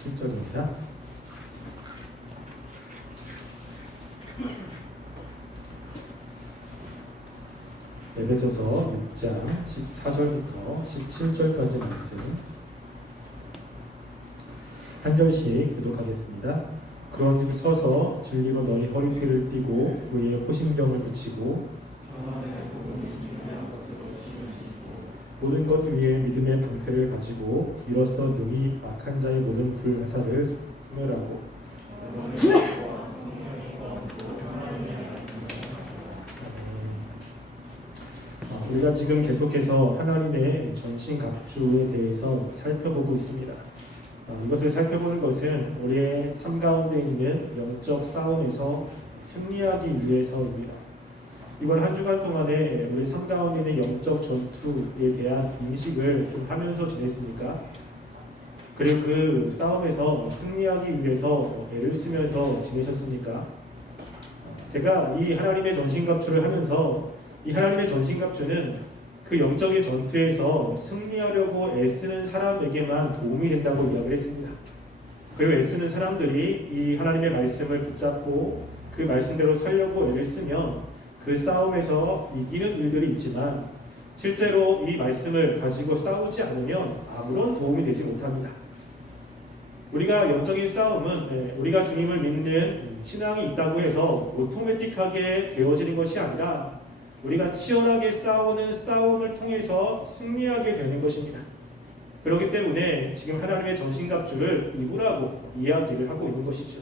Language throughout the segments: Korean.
7절입니다. 에베소서 6장 14절부터 17절까지 말씀 한 절씩 교독하겠습니다. 그런즉 서서 진리로 너희 허리띠를 띠고 의에 호심병을 붙이고 모든 것 위에 믿음의 방패를 가지고 이로써 능히 악한 자의 모든 불화살을 소멸하고 우리가 지금 계속해서 하나님의 전신갑주에 대해서 살펴보고 있습니다. 이것을 살펴보는 것은 우리의 삶 가운데 있는 영적 싸움에서 승리하기 위해서입니다. 이번 한 주간 동안에 우리 삶 가운데 있는 영적 전투에 대한 인식을 좀 하면서 지냈습니까? 그리고 그 싸움에서 승리하기 위해서 애를 쓰면서 지내셨습니까? 제가 이 하나님의 전신갑주를 하면서 이 하나님의 전신갑주는 그 영적인 전투에서 승리하려고 애쓰는 사람에게만 도움이 된다고 이야기를 했습니다. 그리고 애쓰는 사람들이 이 하나님의 말씀을 붙잡고 그 말씀대로 살려고 애를 쓰면 그 싸움에서 이기는 일들이 있지만 실제로 이 말씀을 가지고 싸우지 않으면 아무런 도움이 되지 못합니다. 우리가 영적인 싸움은 우리가 주님을 믿는 신앙이 있다고 해서 오토매틱하게 되어지는 것이 아니라 우리가 치열하게 싸우는 싸움을 통해서 승리하게 되는 것입니다. 그렇기 때문에 지금 하나님의 전신갑주를 입으라고 이야기를 하고 있는 것이죠.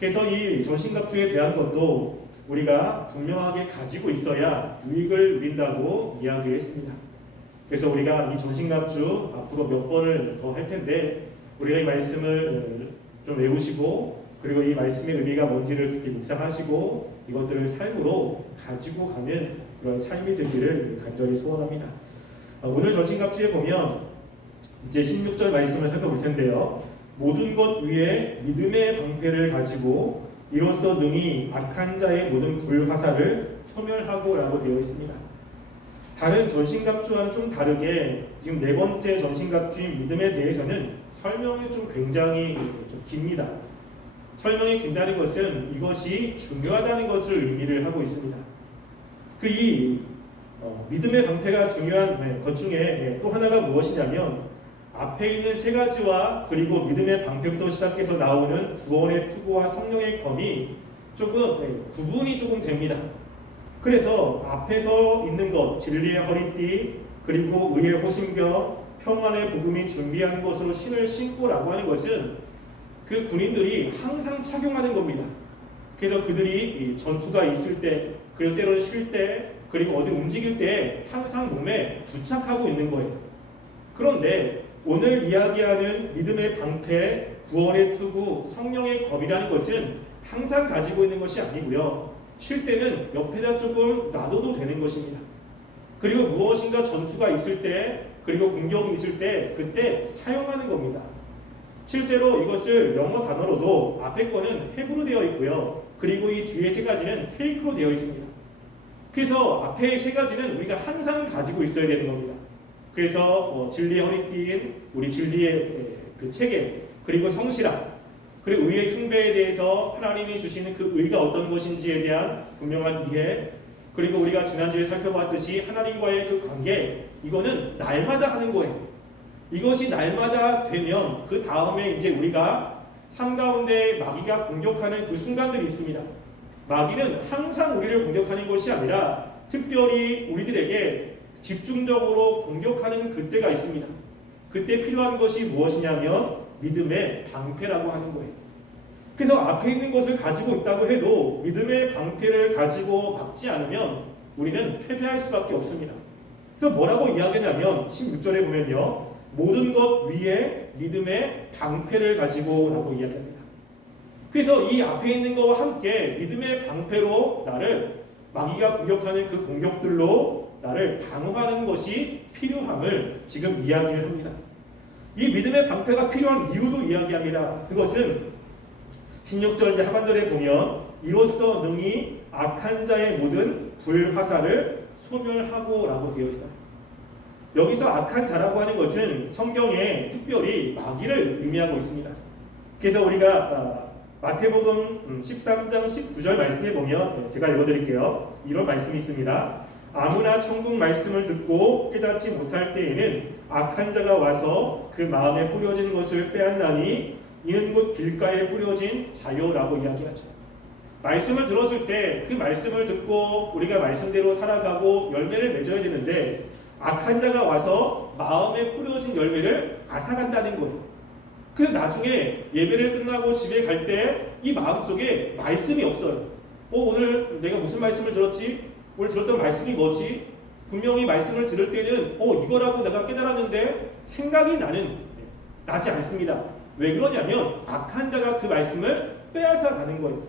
그래서 이 전신갑주에 대한 것도 우리가 분명하게 가지고 있어야 유익을 누린다고 이야기를 했습니다. 그래서 우리가 이 전신갑주 앞으로 몇 번을 더 할 텐데 우리가 이 말씀을 좀 외우시고 그리고 이 말씀의 의미가 뭔지를 깊이 묵상하시고 이것들을 삶으로 가지고 가는 그런 삶이 되기를 간절히 소원합니다. 오늘 전신갑주에 보면 이제 16절 말씀을 살펴볼 텐데요. 모든 것 위에 믿음의 방패를 가지고 이로써 능히 악한 자의 모든 불화살을 소멸하고 라고 되어 있습니다. 다른 전신갑주와는 좀 다르게 지금 네 번째 전신갑주인 믿음에 대해서는 설명이 좀 굉장히 좀 깁니다. 설명이 긴다는 것은 이것이 중요하다는 것을 의미를 하고 있습니다. 믿음의 방패가 중요한 것 중에 또 하나가 무엇이냐면 앞에 있는 세 가지와 그리고 믿음의 방패부터 시작해서 나오는 구원의 투구와 성령의 검이 조금 구분이 조금 됩니다. 그래서 앞에서 있는 것, 진리의 허리띠, 그리고 의의 호심경, 평안의 복음이 준비하는 것으로 신을 신고라고 하는 것은 그 군인들이 항상 착용하는 겁니다. 그래서 그들이 전투가 있을 때, 그리고 때로는 쉴 때, 그리고 어디 움직일 때 항상 몸에 부착하고 있는 거예요. 그런데 오늘 이야기하는 믿음의 방패, 구원의 투구, 성령의 검이라는 것은 항상 가지고 있는 것이 아니고요. 쉴 때는 옆에다 조금 놔둬도 되는 것입니다. 그리고 무엇인가 전투가 있을 때, 그리고 공격이 있을 때 그때 사용하는 겁니다. 실제로 이것을 영어 단어로도 앞에 거는 해부로 되어 있고요. 그리고 이 뒤에 세 가지는 테이크로 되어 있습니다. 그래서 앞에 세 가지는 우리가 항상 가지고 있어야 되는 겁니다. 그래서 진리의 허리띠인 우리 진리의 그 체계, 그리고 성실함, 그리고 의의 흉배에 대해서 하나님이 주시는 그 의가 어떤 것인지에 대한 분명한 이해, 그리고 우리가 지난주에 살펴봤듯이 하나님과의 그 관계, 이거는 날마다 하는 거예요. 이것이 날마다 되면 그 다음에 이제 우리가 삶 가운데 마귀가 공격하는 그 순간들이 있습니다. 마귀는 항상 우리를 공격하는 것이 아니라 특별히 우리들에게 집중적으로 공격하는 그때가 있습니다. 그때 필요한 것이 무엇이냐면 믿음의 방패라고 하는 거예요. 그래서 앞에 있는 것을 가지고 있다고 해도 믿음의 방패를 가지고 막지 않으면 우리는 패배할 수밖에 없습니다. 그래서 뭐라고 이야기하냐면 16절에 보면요. 모든 것 위에 믿음의 방패를 가지고 라고 이야기합니다. 그래서 이 앞에 있는 것과 함께 믿음의 방패로 나를 마귀가 공격하는 그 공격들로 나를 방어하는 것이 필요함을 지금 이야기를 합니다. 이 믿음의 방패가 필요한 이유도 이야기합니다. 그것은 16절 하반절에 보면 이로써 능히 악한 자의 모든 불화살을 소멸하고 라고 되어 있어요. 여기서 악한 자라고 하는 것은 성경에 특별히 마귀를 의미하고 있습니다. 그래서 우리가 마태복음 13장 19절 말씀에 보면 제가 읽어드릴게요. 이런 말씀이 있습니다. 아무나 천국 말씀을 듣고 깨닫지 못할 때에는 악한 자가 와서 그 마음에 뿌려진 것을 빼앗나니 이는 곧 길가에 뿌려진 자요라고 이야기하죠. 말씀을 들었을 때 그 말씀을 듣고 우리가 말씀대로 살아가고 열매를 맺어야 되는데 악한 자가 와서 마음에 뿌려진 열매를 앗아간다는 거예요. 그래서 나중에 예배를 끝나고 집에 갈 때 이 마음속에 말씀이 없어요. 오늘 내가 무슨 말씀을 들었지? 오늘 들었던 말씀이 뭐지? 분명히 말씀을 들을 때는 이거라고 내가 깨달았는데 생각이 나지 않습니다. 왜 그러냐면 악한 자가 그 말씀을 빼앗아 가는 거예요.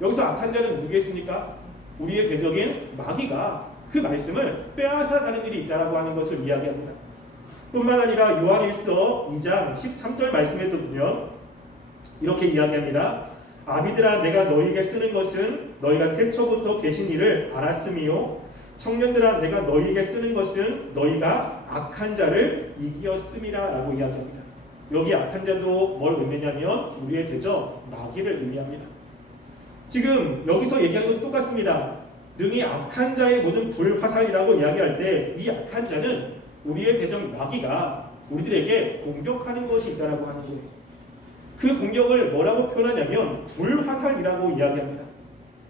여기서 악한 자는 누구겠습니까? 우리의 대적인 마귀가 그 말씀을 빼앗아 가는 일이 있다라고 하는 것을 이야기합니다. 뿐만 아니라 요한일서 2장 13절 말씀에도 보면 이렇게 이야기합니다. 아비들아 내가 너희에게 쓰는 것은 너희가 태초부터 계신 이를 알았음이요 청년들아 내가 너희에게 쓰는 것은 너희가 악한 자를 이기었음이라 라고 이야기합니다. 여기 악한 자도 뭘 의미하냐면 우리의 대적 마귀를 의미합니다. 지금 여기서 얘기한 것도 똑같습니다. 능히 악한 자의 모든 불화살이라고 이야기할 때 이 악한 자는 우리의 대적 마귀가 우리들에게 공격하는 것이 있다라고 하는 거예요. 그 공격을 뭐라고 표현하냐면 불화살이라고 이야기합니다.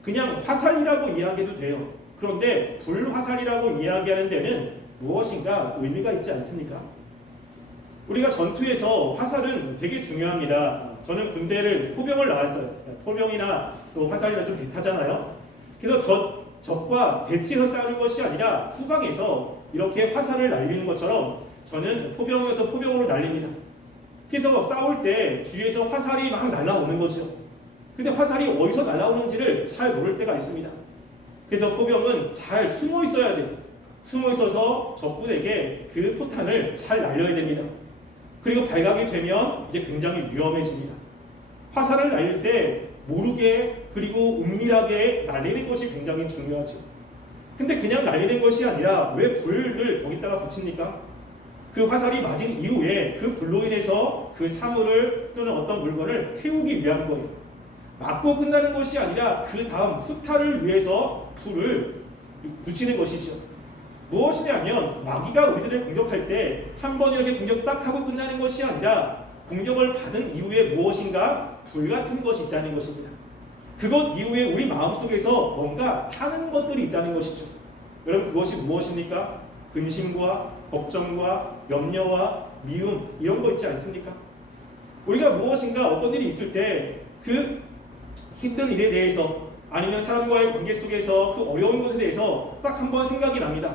그냥 화살이라고 이야기해도 돼요. 그런데 불화살이라고 이야기하는 데는 무엇인가 의미가 있지 않습니까? 우리가 전투에서 화살은 되게 중요합니다. 저는 군대를 포병을 나왔어요. 포병이나 또 화살이랑 좀 비슷하잖아요. 그래서 적과 대치해서 싸우는 것이 아니라 후방에서 이렇게 화살을 날리는 것처럼 저는 포병에서 포병으로 날립니다. 그래서 싸울 때 뒤에서 화살이 막 날아오는 거죠. 근데 화살이 어디서 날아오는지를 잘 모를 때가 있습니다. 그래서 포병은 잘 숨어 있어야 돼요. 숨어 있어서 적군에게 그 포탄을 잘 날려야 됩니다. 그리고 발각이 되면 이제 굉장히 위험해집니다. 화살을 날릴 때 모르게 그리고 은밀하게 날리는 것이 굉장히 중요하죠. 근데 그냥 날리는 것이 아니라 왜 불을 거기다가 붙입니까? 그 화살이 맞은 이후에 그 불로 인해서 그 사물을 또는 어떤 물건을 태우기 위한 거예요. 맞고 끝나는 것이 아니라 그 다음 후타를 위해서 불을 붙이는 것이죠. 무엇이냐면 마귀가 우리들을 공격할 때 한 번 이렇게 공격 딱 하고 끝나는 것이 아니라 공격을 받은 이후에 무엇인가 불 같은 것이 있다는 것입니다. 그것 이후에 우리 마음속에서 뭔가 타는 것들이 있다는 것이죠. 여러분 그것이 무엇입니까? 근심과 걱정과 염려와 미움 이런 거 있지 않습니까? 우리가 무엇인가 어떤 일이 있을 때 그 힘든 일에 대해서 아니면 사람과의 관계 속에서 그 어려운 것에 대해서 딱 한 번 생각이 납니다.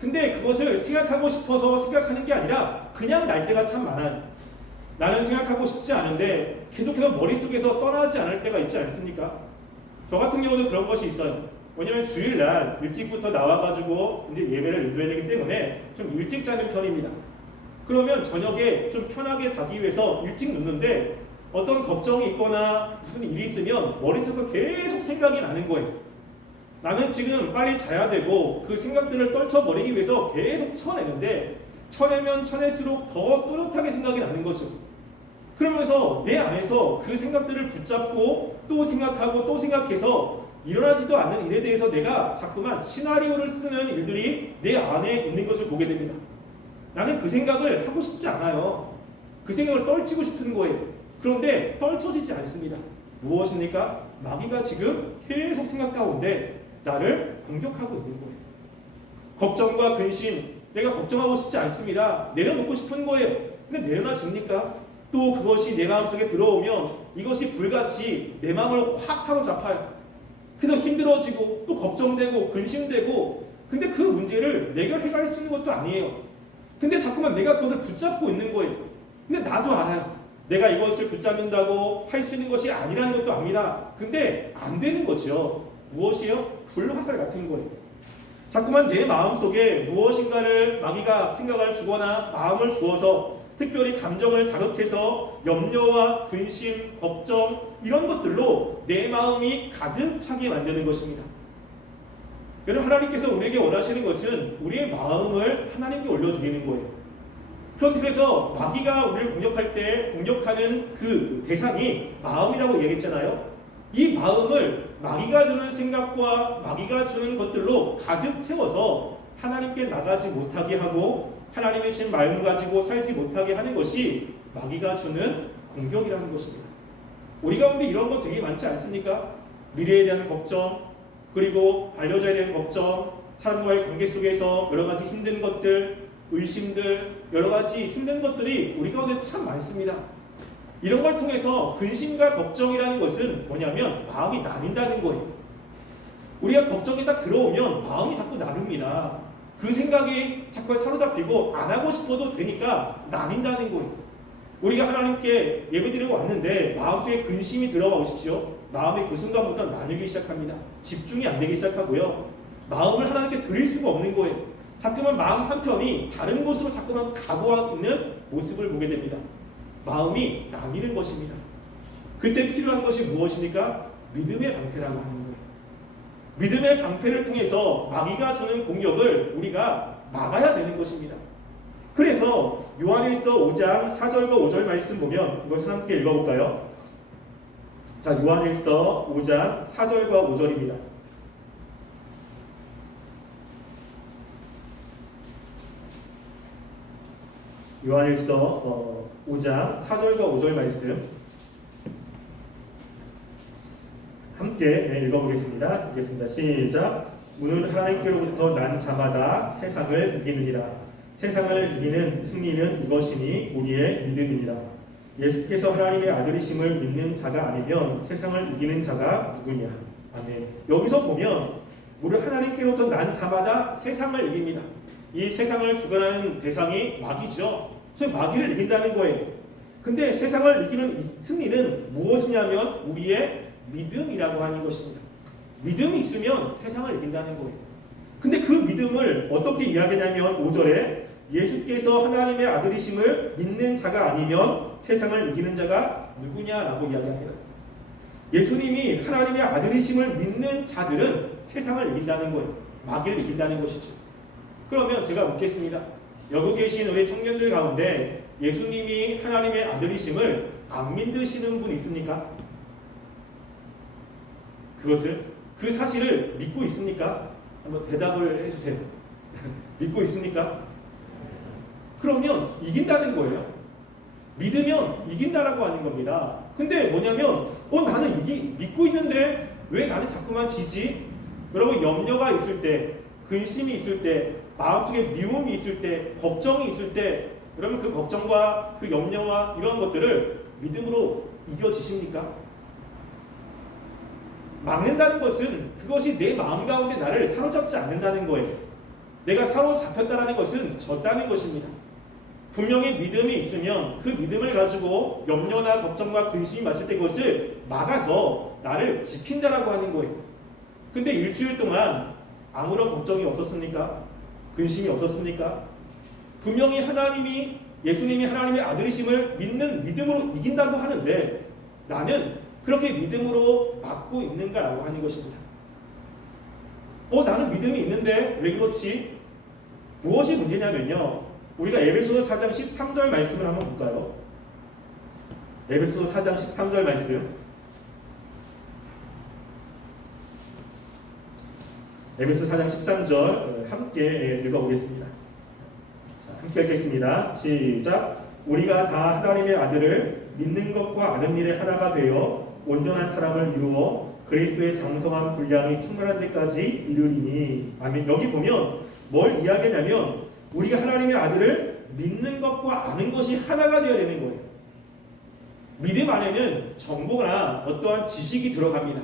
근데 그것을 생각하고 싶어서 생각하는 게 아니라 그냥 날 때가 참 많아요. 나는 생각하고 싶지 않은데 계속해서 머릿속에서 떠나지 않을 때가 있지 않습니까? 저 같은 경우도 그런 것이 있어요. 왜냐면 주일날 일찍부터 나와가지고 이제 예배를 인도해야 되기 때문에 좀 일찍 자는 편입니다. 그러면 저녁에 좀 편하게 자기 위해서 일찍 눕는데 어떤 걱정이 있거나 무슨 일이 있으면 머릿속에서 계속 생각이 나는 거예요. 나는 지금 빨리 자야 되고 그 생각들을 떨쳐버리기 위해서 계속 쳐내는데 쳐내면 쳐낼수록 더 또렷하게 생각이 나는 거죠. 그러면서 내 안에서 그 생각들을 붙잡고 또 생각하고 또 생각해서 일어나지도 않는 일에 대해서 내가 자꾸만 시나리오를 쓰는 일들이 내 안에 있는 것을 보게 됩니다. 나는 그 생각을 하고 싶지 않아요. 그 생각을 떨치고 싶은 거예요. 그런데 떨쳐지지 않습니다. 무엇입니까? 마귀가 지금 계속 생각 가운데 나를 공격하고 있는 거예요. 걱정과 근심, 내가 걱정하고 싶지 않습니다. 내려놓고 싶은 거예요. 근데 내려놔집니까? 또 그것이 내 마음속에 들어오면 이것이 불같이 내 마음을 확 사로잡아요. 그래서 힘들어지고 또 걱정되고 근심되고 근데 그 문제를 해결할 수 있는 것도 아니에요. 근데 자꾸만 내가 그것을 붙잡고 있는 거예요. 근데 나도 알아요. 내가 이것을 붙잡는다고 할 수 있는 것이 아니라는 것도 압니다. 근데 안 되는 거죠. 무엇이요? 불화살 같은 거예요. 자꾸만 내 마음속에 무엇인가를 마귀가 생각을 주거나 마음을 주어서 특별히 감정을 자극해서 염려와 근심, 걱정 이런 것들로 내 마음이 가득 차게 만드는 것입니다. 여러분, 하나님께서 우리에게 원하시는 것은 우리의 마음을 하나님께 올려드리는 거예요. 그래서 마귀가 우리를 공격할 때 공격하는 그 대상이 마음이라고 얘기했잖아요. 이 마음을 마귀가 주는 생각과 마귀가 주는 것들로 가득 채워서 하나님께 나가지 못하게 하고 하나님의 주신 마음을 가지고 살지 못하게 하는 것이 마귀가 주는 공격이라는 것입니다. 우리 가운데 이런 거 되게 많지 않습니까? 미래에 대한 걱정, 그리고 반려자에 대한 걱정, 사람과의 관계 속에서 여러 가지 힘든 것들, 의심들, 여러 가지 힘든 것들이 우리 가운데 참 많습니다. 이런 걸 통해서 근심과 걱정이라는 것은 뭐냐면 마음이 나뉜다는 거예요. 우리가 걱정이 딱 들어오면 마음이 자꾸 나눕니다. 그 생각이 자꾸 사로잡히고 안 하고 싶어도 되니까 나뉜다는 거예요. 우리가 하나님께 예배드리고 왔는데 마음속에 근심이 들어가 오십시오. 마음이 그 순간부터 나뉘기 시작합니다. 집중이 안 되기 시작하고요. 마음을 하나님께 드릴 수가 없는 거예요. 자꾸만 마음 한편이 다른 곳으로 자꾸만 가고 있는 모습을 보게 됩니다. 마음이 나뉘는 것입니다. 그때 필요한 것이 무엇입니까? 믿음의 방패라고 하는 거예요. 믿음의 방패를 통해서 마귀가 주는 공격을 우리가 막아야 되는 것입니다. 그래서 요한일서 5장 4절과 5절 말씀 보면 이것을 함께 읽어볼까요? 자, 요한일서 5장 4절과 5절입니다. 요한일서 5장 4절과 5절 말씀 함께 읽어보겠습니다. 읽겠습니다. 시작. 문은 하나님께로부터 난 자마다 세상을 이기느니라. 세상을 이기는 승리는 이것이니 우리의 믿음이니라. 예수께서 하나님의 아들이심을 믿는 자가 아니면 세상을 이기는 자가 누구냐. 아멘. 여기서 보면 문은 하나님께로부터 난 자마다 세상을 이깁니다. 이 세상을 주관하는 대상이 마귀죠. 그래서 마귀를 이긴다는 거예요. 근데 세상을 이기는 승리는 무엇이냐면 우리의 믿음이라고 하는 것입니다. 믿음이 있으면 세상을 이긴다는 거예요. 근데 그 믿음을 어떻게 이야기하냐면 5절에 예수께서 하나님의 아들이심을 믿는 자가 아니면 세상을 이기는 자가 누구냐라고 이야기합니다. 예수님이 하나님의 아들이심을 믿는 자들은 세상을 이긴다는 거예요. 마귀를 이긴다는 것이죠. 그러면 제가 묻겠습니다. 여기 계신 우리 청년들 가운데 예수님이 하나님의 아들이심을 안 믿으시는 분 있습니까? 그 사실을 믿고 있습니까? 한번 대답을 해주세요. 믿고 있습니까? 그러면 이긴다는 거예요. 믿으면 이긴다라고 하는 겁니다. 근데 뭐냐면 나는 믿고 있는데 왜 나는 자꾸만 지지? 여러분, 염려가 있을 때, 근심이 있을 때, 마음속에 미움이 있을 때, 걱정이 있을 때, 여러분 그 걱정과 그 염려와 이런 것들을 믿음으로 이겨지십니까? 막는다는 것은 그것이 내 마음 가운데 나를 사로잡지 않는다는 거예요. 내가 사로잡혔다는 것은 졌다는 것입니다. 분명히 믿음이 있으면 그 믿음을 가지고 염려나 걱정과 근심이 왔을 때 그것을 막아서 나를 지킨다라고 하는 거예요. 근데 일주일 동안 아무런 걱정이 없었습니까? 근심이 없었습니까? 분명히 예수님이 하나님의 아들이심을 믿는 믿음으로 이긴다고 하는데 나는 그렇게 믿음으로 막고 있는가라고 하는 것입니다. 나는 믿음이 있는데 왜 그렇지? 무엇이 문제냐면요. 우리가 에베소서 4장 13절 말씀을 한번 볼까요? 에베소서 4장 13절 말씀. 에베소서 4장 13절 함께 읽어보겠습니다. 자, 함께 읽겠습니다. 시작. 우리가 다 하나님의 아들을 믿는 것과 아는 일에 하나가 되어 온전한 사람을 이루어 그리스도의 장성한 분량이 충만한 데까지 이르리니. 아멘. 여기 보면 뭘 이야기하냐면 우리가 하나님의 아들을 믿는 것과 아는 것이 하나가 되어야 되는 거예요. 믿음 안에는 정보나 어떠한 지식이 들어갑니다.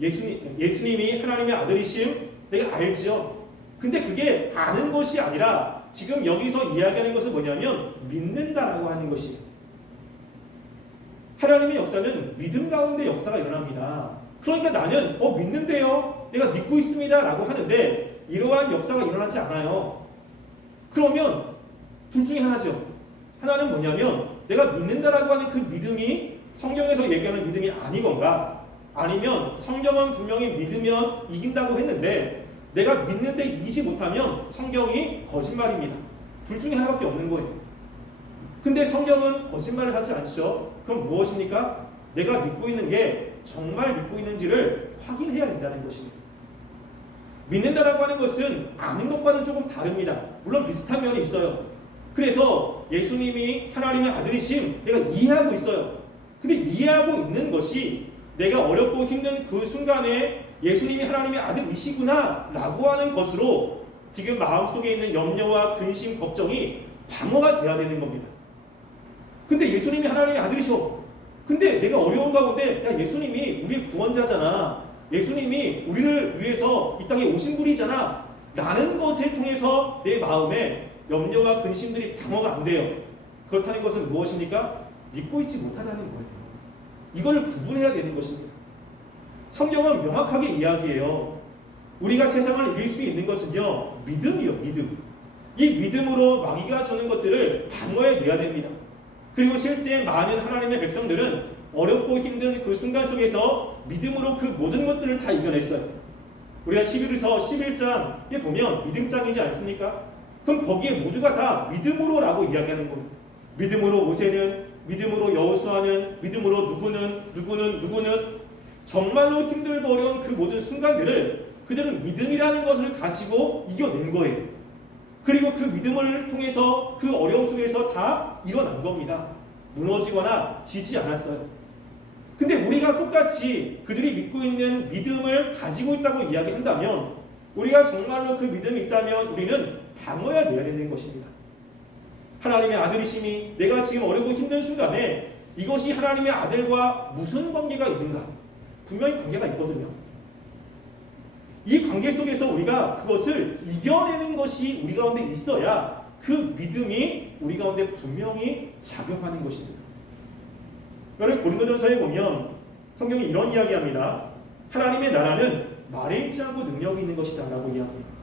예수님이 하나님의 아들이심 내가 알지요. 근데 그게 아는 것이 아니라 지금 여기서 이야기하는 것은 뭐냐면 믿는다라고 하는 것이에요. 하나님의 역사는 믿음 가운데 역사가 일어납니다. 그러니까 나는 믿는데요. 내가 믿고 있습니다 라고 하는데 이러한 역사가 일어나지 않아요. 그러면 둘 중에 하나죠. 하나는 뭐냐면 내가 믿는다라고 하는 그 믿음이 성경에서 얘기하는 믿음이 아니건가, 아니면 성경은 분명히 믿으면 이긴다고 했는데 내가 믿는데 이기지 못하면 성경이 거짓말입니다. 둘 중에 하나밖에 없는 거예요. 근데 성경은 거짓말을 하지 않죠. 그럼 무엇입니까? 내가 믿고 있는 게 정말 믿고 있는지를 확인해야 된다는 것입니다. 믿는다라고 하는 것은 아는 것과는 조금 다릅니다. 물론 비슷한 면이 있어요. 그래서 예수님이 하나님의 아들이심 내가 이해하고 있어요. 근데 이해하고 있는 것이 내가 어렵고 힘든 그 순간에 예수님이 하나님의 아들이시구나 라고 하는 것으로 지금 마음속에 있는 염려와 근심, 걱정이 방어가 돼야 되는 겁니다. 근데 예수님이 하나님의 아들이셔. 근데 내가 어려운 가운데 야 예수님이 우리의 구원자잖아. 예수님이 우리를 위해서 이 땅에 오신 분이잖아. 라는 것을 통해서 내 마음에 염려와 근심들이 방어가 안 돼요. 그렇다는 것은 무엇입니까? 믿고 있지 못하다는 거예요. 이걸 구분해야 되는 것입니다. 성경은 명확하게 이야기해요. 우리가 세상을 이길 수 있는 것은요, 믿음이요, 믿음. 이 믿음으로 마귀가 주는 것들을 방어해내야 됩니다. 그리고 실제 많은 하나님의 백성들은 어렵고 힘든 그 순간 속에서 믿음으로 그 모든 것들을 다 이겨냈어요. 우리가 히브리서 11장에 보면 믿음장이지 않습니까? 그럼 거기에 모두가 다 믿음으로라고 이야기하는 거예요. 믿음으로 모세는, 믿음으로 여호수아는, 믿음으로 누구는 정말로 힘들고 어려운 그 모든 순간들을 그들은 믿음이라는 것을 가지고 이겨낸 거예요. 그리고 그 믿음을 통해서 그 어려움 속에서 다 일어난 겁니다. 무너지거나 지지 않았어요. 근데 우리가 똑같이 그들이 믿고 있는 믿음을 가지고 있다고 이야기한다면, 우리가 정말로 그 믿음이 있다면 우리는 방어해야 되는 것입니다. 하나님의 아들이심이 내가 지금 어렵고 힘든 순간에 이것이 하나님의 아들과 무슨 관계가 있는가? 분명히 관계가 있거든요. 이 관계 속에서 우리가 그것을 이겨내는 것이 우리 가운데 있어야 그 믿음이 우리 가운데 분명히 작용하는 것입니다. 여러분 고린도전서에 보면 성경이 이런 이야기합니다. 하나님의 나라는 말에 있지 않고 능력이 있는 것이다 라고 이야기해요.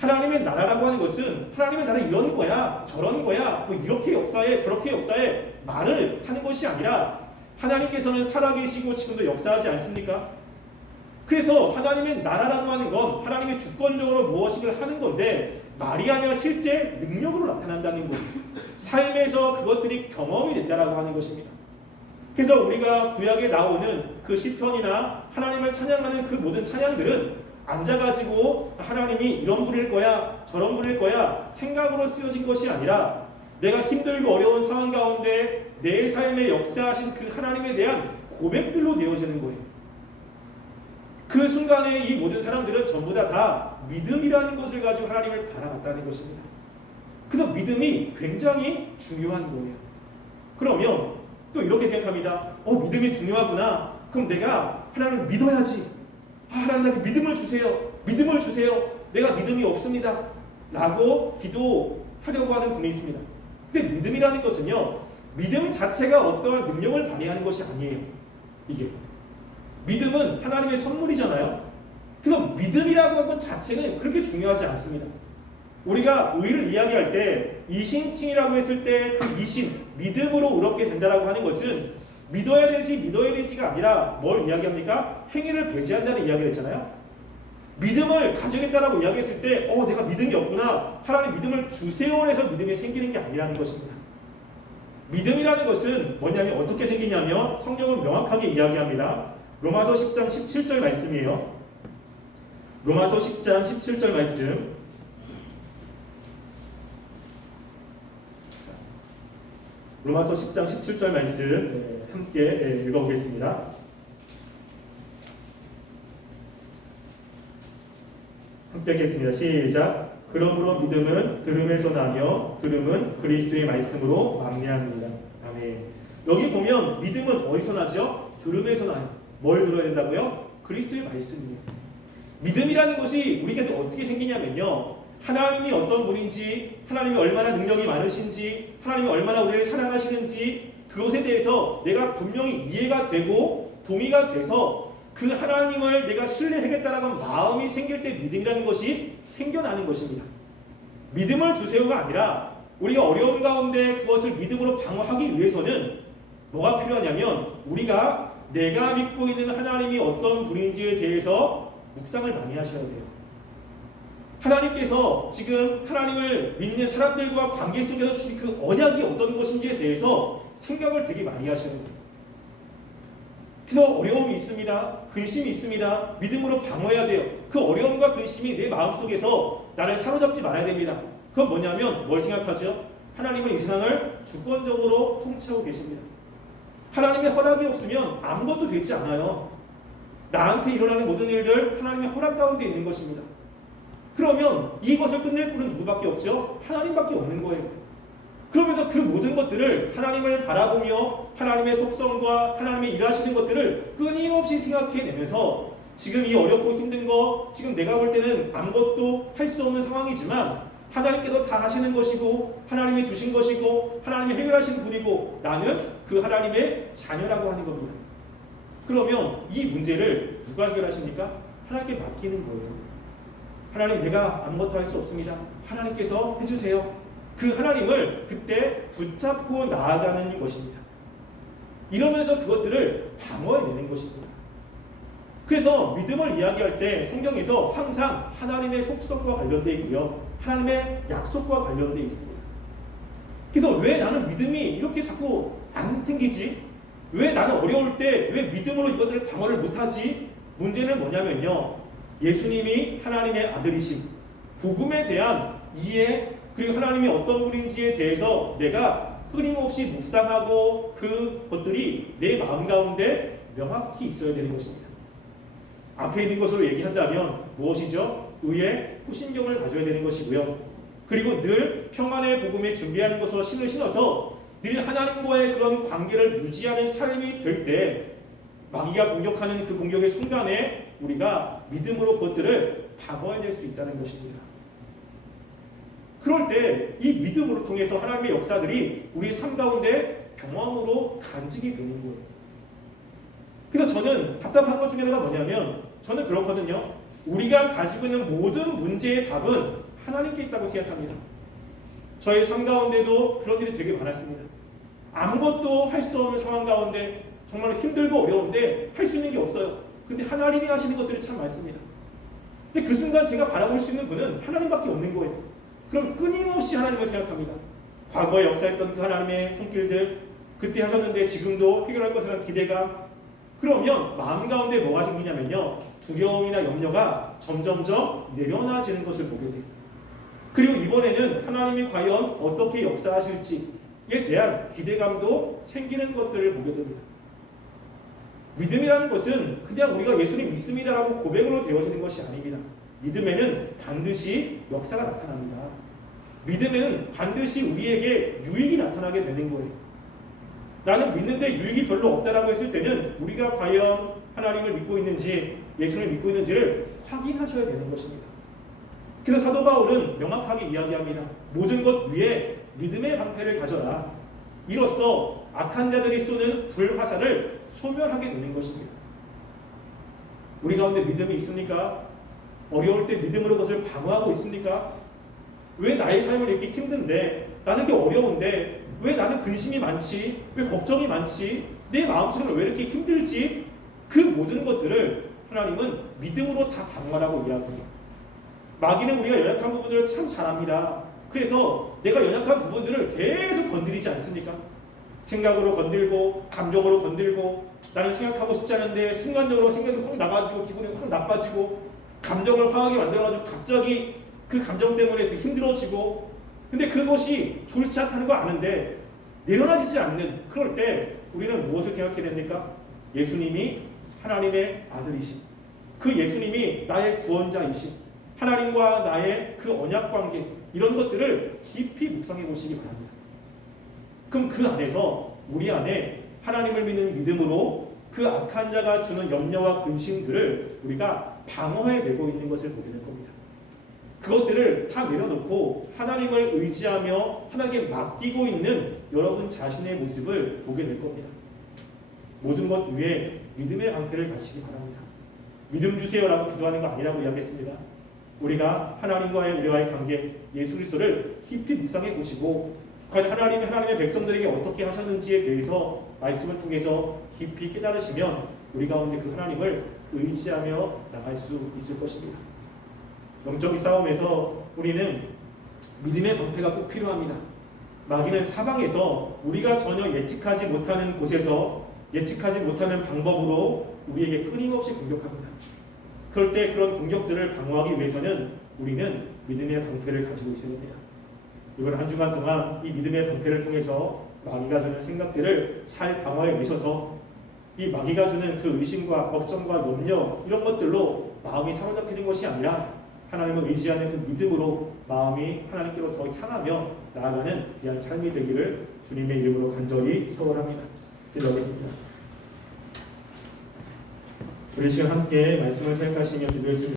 하나님의 나라라고 하는 것은 하나님의 나라 이런 거야 저런 거야 뭐 이렇게 역사해 저렇게 역사해 말을 하는 것이 아니라 하나님께서는 살아계시고 지금도 역사하지 않습니까? 그래서 하나님의 나라라고 하는 건 하나님의 주권적으로 무엇인가를 하는 건데 말이 아니라 실제 능력으로 나타난다는 거예요. 삶에서 그것들이 경험이 된다라고 하는 것입니다. 그래서 우리가 구약에 나오는 그 시편이나 하나님을 찬양하는 그 모든 찬양들은 앉아가지고 하나님이 이런 분일 거야 저런 분일 거야 생각으로 쓰여진 것이 아니라 내가 힘들고 어려운 상황 가운데 내 삶에 역사하신 그 하나님에 대한 고백들로 되어지는 거예요. 그 순간에 이 모든 사람들은 전부 다 믿음이라는 것을 가지고 하나님을 바라봤다는 것입니다. 그래서 믿음이 굉장히 중요한 거예요. 그러면 또 이렇게 생각합니다. 믿음이 중요하구나. 그럼 내가 하나님을 믿어야지. 하나님 나에게 믿음을 주세요. 믿음을 주세요. 내가 믿음이 없습니다. 라고 기도하려고 하는 분이 있습니다. 근데 믿음이라는 것은요, 믿음 자체가 어떠한 능력을 발휘하는 것이 아니에요. 이게 믿음은 하나님의 선물이잖아요. 그래서 믿음이라고 하는 것 자체는 그렇게 중요하지 않습니다. 우리가 의를 이야기할 때 이신칭이라고 했을 때 그 이신, 믿음으로 의롭게 된다라고 하는 것은 믿어야 되지 믿어야 되지가 아니라 뭘 이야기합니까? 행위를 배제한다는 이야기를 했잖아요. 믿음을 가져야겠다라고 이야기했을 때 내가 믿음이 없구나. 하나님 믿음을 주세요 해서 믿음이 생기는 게 아니라는 것입니다. 믿음이라는 것은 뭐냐면 어떻게 생기냐면 성경은 명확하게 이야기합니다. 로마서 10장 17절 말씀이에요. 로마서 10장 17절 말씀. 로마서 10장 17절 말씀 함께 읽어보겠습니다. 함께 읽겠습니다. 시작. 그러므로 믿음은 들음에서 나며 들음은 그리스도의 말씀으로 망래합니다. 아멘. 여기 보면 믿음은 어디서 나죠? 들음에서 나요. 뭘 들어야 된다고요? 그리스도의 말씀이에요. 믿음이라는 것이 우리에게 어떻게 생기냐면요, 하나님이 어떤 분인지, 하나님이 얼마나 능력이 많으신지, 하나님이 얼마나 우리를 사랑하시는지 그것에 대해서 내가 분명히 이해가 되고 동의가 돼서 그 하나님을 내가 신뢰하겠다라는 마음이 생길 때 믿음이라는 것이 생겨나는 것입니다. 믿음을 주세요가 아니라 우리가 어려움 가운데 그것을 믿음으로 방어하기 위해서는 뭐가 필요하냐면 우리가 내가 믿고 있는 하나님이 어떤 분인지에 대해서 묵상을 많이 하셔야 돼요. 하나님께서 지금 하나님을 믿는 사람들과 관계 속에서 주신 그 언약이 어떤 것인지에 대해서 생각을 되게 많이 하셔야 돼요. 그래서 어려움이 있습니다. 근심이 있습니다. 믿음으로 방어해야 돼요. 그 어려움과 근심이 내 마음속에서 나를 사로잡지 말아야 됩니다. 그건 뭐냐면 뭘 생각하죠? 하나님은 이 세상을 주권적으로 통치하고 계십니다. 하나님의 허락이 없으면 아무것도 되지 않아요. 나한테 일어나는 모든 일들 하나님의 허락 가운데 있는 것입니다. 그러면 이것을 끝낼 분은 누구밖에 없죠? 하나님밖에 없는 거예요. 그러면서 그 모든 것들을 하나님을 바라보며 하나님의 속성과 하나님의 일하시는 것들을 끊임없이 생각해내면서 지금 이 어렵고 힘든 거, 지금 내가 볼 때는 아무것도 할 수 없는 상황이지만 하나님께서 다 하시는 것이고 하나님이 주신 것이고 하나님이 해결하신 분이고 나는 그 하나님의 자녀라고 하는 겁니다. 그러면 이 문제를 누가 해결하십니까? 하나님께 맡기는 거예요. 하나님, 내가 아무것도 할 수 없습니다. 하나님께서 해주세요. 그 하나님을 그때 붙잡고 나아가는 것입니다. 이러면서 그것들을 방어해내는 것입니다. 그래서 믿음을 이야기할 때 성경에서 항상 하나님의 속성과 관련되어 있고요. 하나님의 약속과 관련되어 있습니다. 그래서 왜 나는 믿음이 이렇게 자꾸 안 생기지? 왜 나는 어려울 때 왜 믿음으로 이것들을 방어를 못하지? 문제는 뭐냐면요. 예수님이 하나님의 아들이심, 복음에 대한 이해, 그리고 하나님이 어떤 분인지에 대해서 내가 끊임없이 묵상하고 그것들이 내 마음 가운데 명확히 있어야 되는 것입니다. 앞에 있는 것으로 얘기한다면 무엇이죠? 의에 후신경을 가져야 되는 것이고요. 그리고 늘 평안의 복음에 준비하는 것으로 신을 신어서 늘 하나님과의 그런 관계를 유지하는 삶이 될 때 마귀가 공격하는 그 공격의 순간에 우리가 믿음으로 그것들을 방어해낼 수 있다는 것입니다. 그럴 때 이 믿음으로 통해서 하나님의 역사들이 우리 삶 가운데 경험으로 간직이 되는 거예요. 그래서 저는 답답한 것 중에 하나가 뭐냐면 저는 그렇거든요. 우리가 가지고 있는 모든 문제의 답은 하나님께 있다고 생각합니다. 저의 삶 가운데도 그런 일이 되게 많았습니다. 아무것도 할 수 없는 상황 가운데 정말 힘들고 어려운데 할 수 있는 게 없어요. 근데 하나님이 하시는 것들이 참 많습니다. 근데 그 순간 제가 바라볼 수 있는 분은 하나님밖에 없는 거예요. 그럼 끊임없이 하나님을 생각합니다. 과거에 역사했던 그 하나님의 손길들, 그때 하셨는데 지금도 해결할 것이라는 기대감. 그러면 마음 가운데 뭐가 생기냐면요. 두려움이나 염려가 점점점 내려놔지는 것을 보게 돼요. 그리고 이번에는 하나님이 과연 어떻게 역사하실지에 대한 기대감도 생기는 것들을 보게 됩니다. 믿음이라는 것은 그냥 우리가 예수님 믿습니다라고 고백으로 되어지는 것이 아닙니다. 믿음에는 반드시 역사가 나타납니다. 믿음에는 반드시 우리에게 유익이 나타나게 되는 거예요. 나는 믿는데 유익이 별로 없다라고 했을 때는 우리가 과연 하나님을 믿고 있는지 예수님을 믿고 있는지를 확인하셔야 되는 것입니다. 그래서 사도 바울은 명확하게 이야기합니다. 모든 것 위에 믿음의 방패를 가져라. 이로써 악한 자들이 쏘는 불화살을 소멸하게 되는 것입니다. 우리 가운데 믿음이 있습니까? 어려울 때 믿음으로 그것을 방어하고 있습니까? 왜 나의 삶을 이렇게 힘든데, 나는 게 어려운데, 왜 나는 근심이 많지? 왜 걱정이 많지? 내 마음속에는 왜 이렇게 힘들지? 그 모든 것들을 하나님은 믿음으로 다 방어하라고 이야기해요. 마귀는 우리가 연약한 부분들을 참 잘합니다. 그래서 내가 연약한 부분들을 계속 건드리지 않습니까? 생각으로 건들고 감정으로 건들고 나는 생각하고 싶지 않은데 순간적으로 생각이 확 나가지고 기분이 확 나빠지고 감정을 화하게 만들어가지고 갑자기 그 감정 때문에 힘들어지고 근데 그것이 좋지 않다는 거 아는데 내려놔지지 않는 그럴 때 우리는 무엇을 생각해야 됩니까? 예수님이 하나님의 아들이신 그 예수님이 나의 구원자이신 하나님과 나의 그 언약관계 이런 것들을 깊이 묵상해 보시기 바랍니다. 그럼 그 안에서 우리 안에 하나님을 믿는 믿음으로 그 악한 자가 주는 염려와 근심들을 우리가 방어해내고 있는 것을 보게 될 겁니다. 그것들을 다 내려놓고 하나님을 의지하며 하나님께 맡기고 있는 여러분 자신의 모습을 보게 될 겁니다. 모든 것 위에 믿음의 방패를 가시기 바랍니다. 믿음 주세요라고 기도하는 거 아니라고 이야기했습니다. 우리가 하나님과의 우리와의 관계 예수 그리스도를 깊이 묵상해 보시고 과연 하나님이 하나님의 백성들에게 어떻게 하셨는지에 대해서 말씀을 통해서 깊이 깨달으시면 우리 가운데 그 하나님을 의지하며 나갈 수 있을 것입니다. 영적인 싸움에서 우리는 믿음의 방패가 꼭 필요합니다. 마귀는 사방에서 우리가 전혀 예측하지 못하는 곳에서 예측하지 못하는 방법으로 우리에게 끊임없이 공격합니다. 그럴 때 그런 공격들을 방어하기 위해서는 우리는 믿음의 방패를 가지고 있어야 됩니다. 이번 한 주간 동안 이 믿음의 방패를 통해서 마귀가 주는 생각들을 잘 방어해 내셔서 이 마귀가 주는 그 의심과 걱정과 염려 이런 것들로 마음이 사로잡히는 것이 아니라 하나님을 의지하는 그 믿음으로 마음이 하나님께로 더 향하며 나아가는 귀한 삶이 되기를 주님의 이름으로 간절히 소원합니다. 기도하겠습니다. 우리 시간 함께 말씀을 생각하시며 기도했습니다.